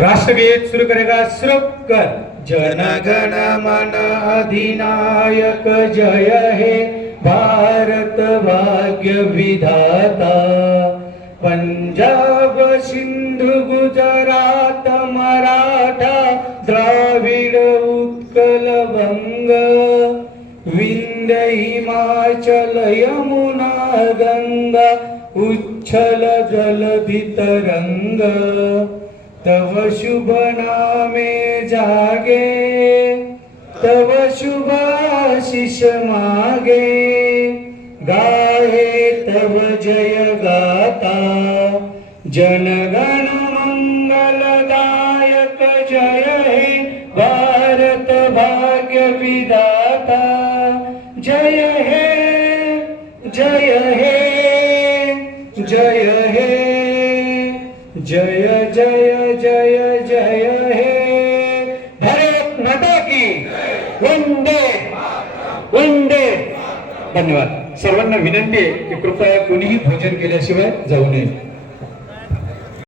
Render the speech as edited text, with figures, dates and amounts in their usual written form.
राष्ट्रगीत सुरू करेगा, सुरू कर। जनगण मन अधिनायक जय हे भारत भाग्य विधाता। पंजाब सिंधु गुजरात मराठा द्राविड उत्कल बंग। विंध्य हिमाचल यमुना गंगा उच्छल जलधि तरंग। तव शुभ नामे जागे तव शुभ आशीष मागे। गाहे तव जय गाता जनगण मंगलदायक जय हे भारत भाग्य विधाता। जय हे जय हे जय हे जय जय जय जय हे। भारत माता की वंदे वंदे। धन्यवाद। सर्वांना विनंती आहे की कृपया कोणीही भोजन केल्याशिवाय जाऊ नये।